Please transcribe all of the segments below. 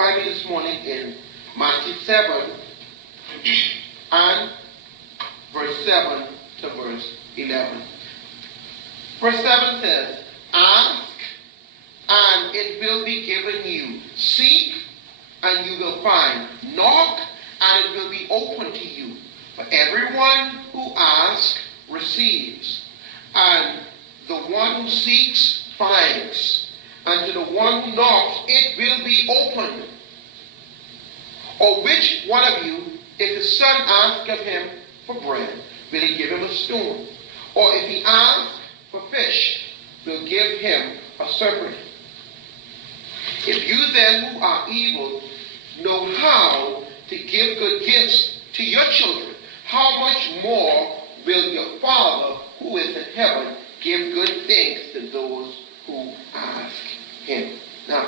find me this morning in Matthew 7 and verse 7 to verse 11. Verse 7 says, ask and it will be given you. Seek and you will find. Knock and it will be open to you. For everyone who asks receives, and the one who seeks finds, and to the one who knocks it will be opened. Or which one of you, if his son asks of him for bread, will he give him a stone? Or if he asks for fish, will give him a serpent? If you then who are evil know how to give good gifts to your children, how much more will your Father who is in heaven give good things to those who ask him? Now,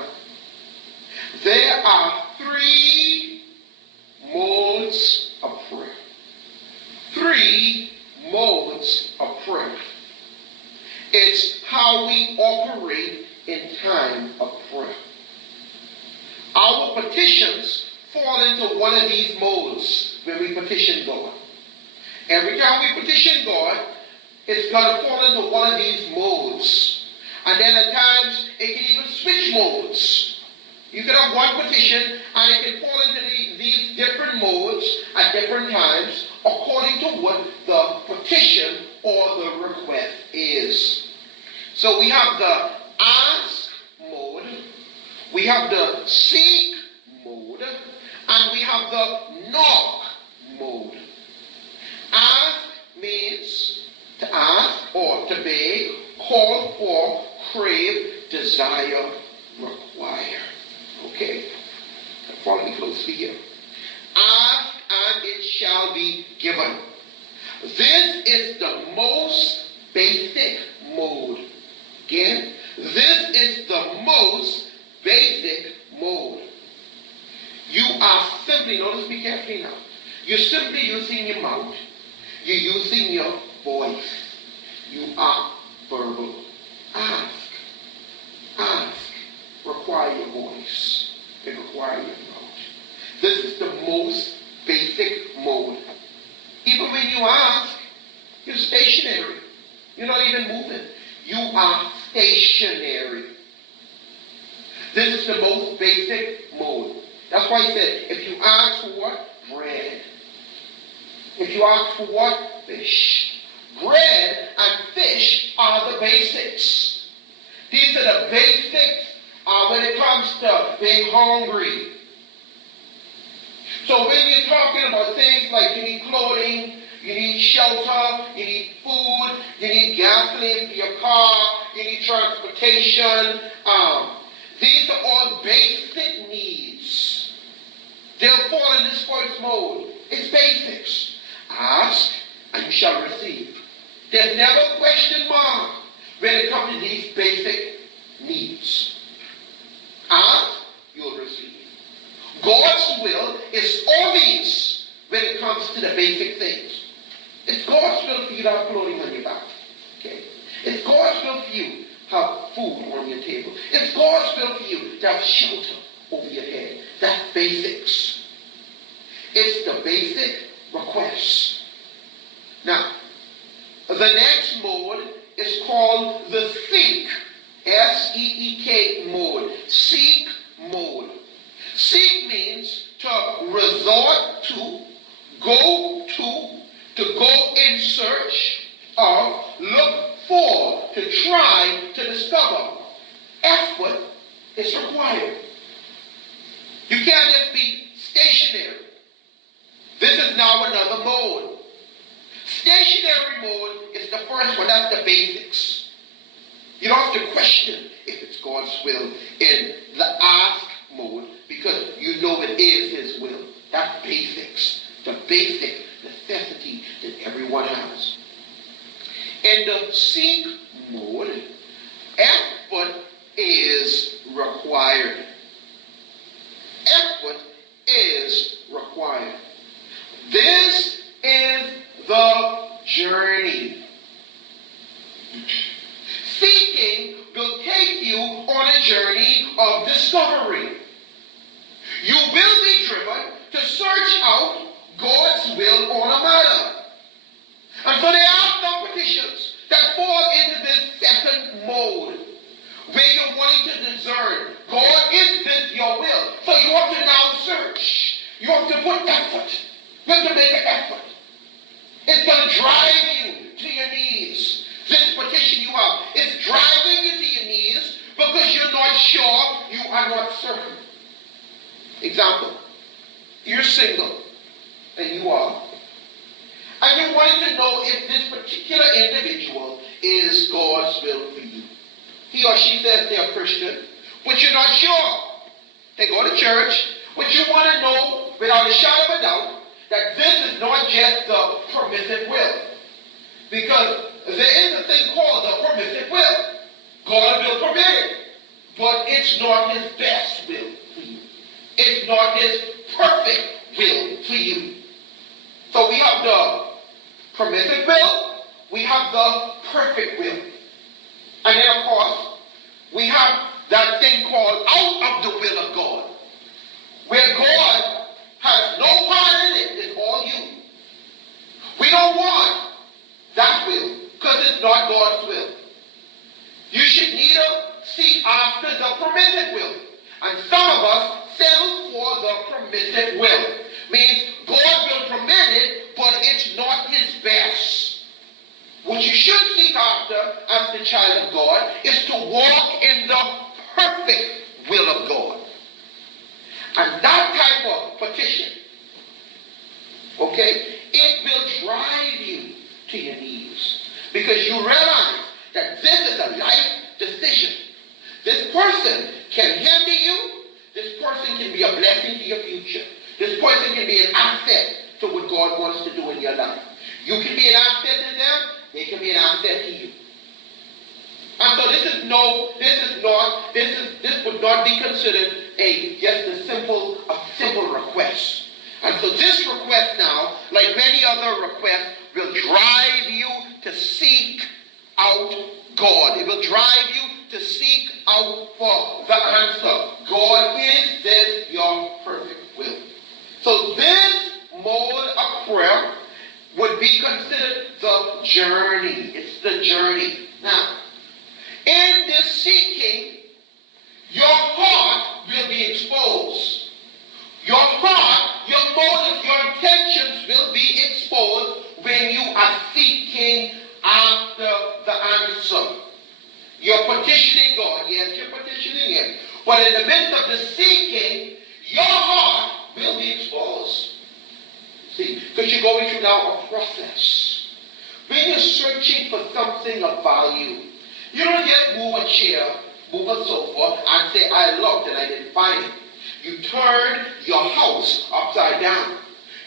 there are three modes of prayer. Three modes of prayer. It's how we operate in time of prayer. Our petitions fall into one of these modes when we petition God. Every time we petition God, it's going to fall into one of these modes. And then at times, it can even switch modes. You can have one petition, and it can fall into these different modes at different times, according to what the petition or the request is. So we have the ask mode, we have the seek mode, and we have the knock mode. Ask means to ask or to beg, call for, crave, desire, require. Okay? Follow me closely here. Ask and it shall be given. This is the most basic mode. Again, this is the most basic mode. You are simply, notice me carefully now, you're simply using your mouth. You're using your voice. You are verbal. Ask. Ask. Require your voice. It requires your mouth. This is the most basic mode. Even when you ask, you're stationary. You're not even moving. You are stationary. This is the most basic mode. That's why he said, if you ask for what? Bread. If you ask for what? Fish. Bread and fish are the basics. These are the basics when it comes to being hungry. So when you're talking about things like you need clothing, you need shelter, you need food, you need gasoline for your car, you need transportation. These are all basic needs. They'll fall in this first mode. It's basics. Ask and you shall receive. There's never a question mark when it comes to these basic needs. Ask, you'll receive. God's will is obvious when it comes to the basic things. It's God's will for you to have clothing on your back. Okay? It's God's will for you to have food on your table. It's God's will for you to have shelter over your head. That's basics. It's the basic requests. Now, the next mode is called the seek. S-E-E-K mode. Seek mode. Seek means to resort to, go in search of, look for, to try to discover. Effort is required. You can't just be stationary. This is now another mode. Stationary mode is the first one. That's the basics. You don't have to question if it's God's will in the ask mode because you know it is his will. That's basics. The basic necessity that everyone has. In the seek mode, effort is required. Effort is required. This is the journey. Seeking will take you on a journey of discovery. mode where you're wanting to discern, God, is this your will? So you have to now search. You have to put effort. You have to make an effort. It's going to drive you to your knees. This petition you have, it's driving you to your knees because you're not sure, you are not certain. Example, you're single, and you are. And you're wanting to know if this particular individual is God's will for you. He or she says they're a Christian, but you're not sure. They go to church, but you want to know without a shadow of a doubt that this is not just the permissive will. Because there is a thing called the permissive will. God will permit it, but it's not his best will for you. It's not his perfect will for you. So we have the permissive will, we have the perfect will. And then of course, we have that thing called out of the will of God, where God has no part in it, it's all you. We don't want that will, because it's not God's will. You should neither seek after the permissive will. And some of us settle for the permissive will. Means God will permit it, but it's not his best. What you should seek after as the child of God is to walk in the perfect will of God. And that type of petition, okay, it will drive you to your knees. Because you realize that this is a life decision. This person can hinder you. This person can be a blessing to your future. This person can be an asset to what God wants to do in your life. You can be an asset to them. They can be an asset to you. And so this would not be considered just a simple request. And so this request now, like many other requests, will drive you to seek out God. It will drive you to seek out for the answer. God, is this your perfect will? So this mode of prayer would be considered the journey. It's the journey. Now, in this seeking, your heart will be exposed. Your heart, your motives, your intentions will be exposed when you are seeking after the answer. You're petitioning God. Yes, you're petitioning him. But in the midst of the seeking, your heart will be exposed. See, because you're going through now a process. When you're searching for something of value, you don't just move a chair, move a sofa, and say, I looked and I didn't find it. You turn your house upside down.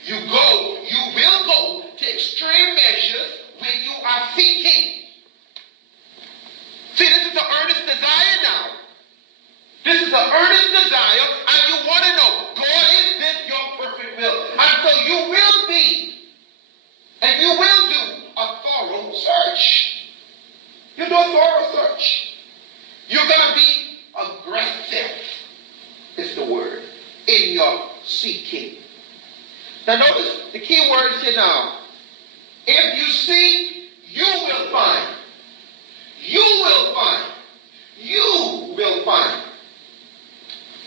You will go to extreme measures when you are seeking. See, this is the earnest desire now. This is the earnest desire, and you want to know, God, is this your perfect will? And so you will be, and you will do a thorough search. You do a thorough search. You're going to be aggressive, is the word, in your seeking. Now notice the key words here now. If you seek, you will find. You will find. You will find.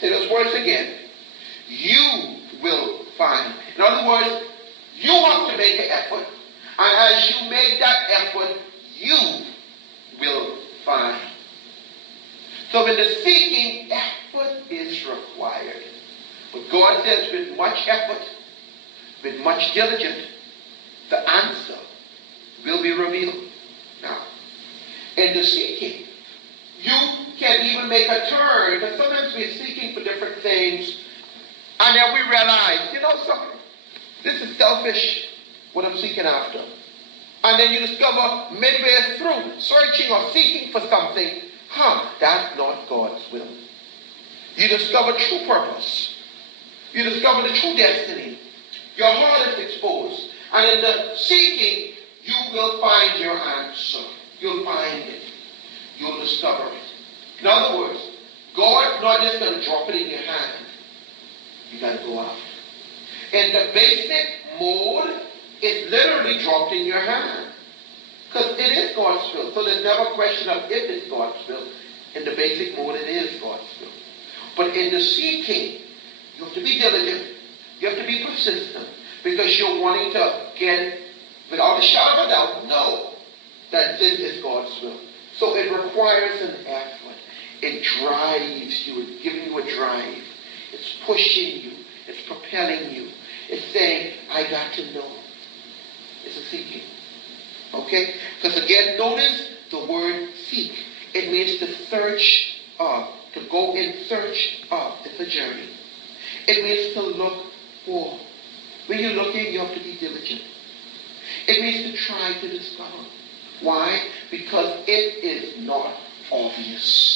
Say those words again. You will find. In other words, you have to make an effort. And as you make that effort, you will find. So in the seeking, effort is required. But God says with much effort, with much diligence, the answer will be revealed. Now, in the seeking, you can even make a turn, because sometimes we're seeking for different things, and then we realize, you know something, this is selfish, what I'm seeking after. And then you discover midway through, searching or seeking for something, that's not God's will. You discover true purpose. You discover the true destiny. Your heart is exposed. And in the seeking, you will find your answer. You'll find it. You'll discover it. In other words, God's not just going to drop it in your hand. You got to go after it. In the basic mode, it's literally dropped in your hand. Because it is God's will. So there's never a question of if it's God's will. In the basic mode, it is God's will. But in the seeking, you have to be diligent. You have to be persistent. Because you're wanting to get, without a shadow of a doubt, know that this is God's will. So it requires an effort. It drives you. It's giving you a drive. It's pushing you. It's propelling you. It's saying, I got to know. It's a seeking. Okay? Because again, notice the word seek. It means to search of, to go in search of. It's a journey. It means to look for. When you're looking, you have to be diligent. It means to try to discover. Why? Because it is not obvious.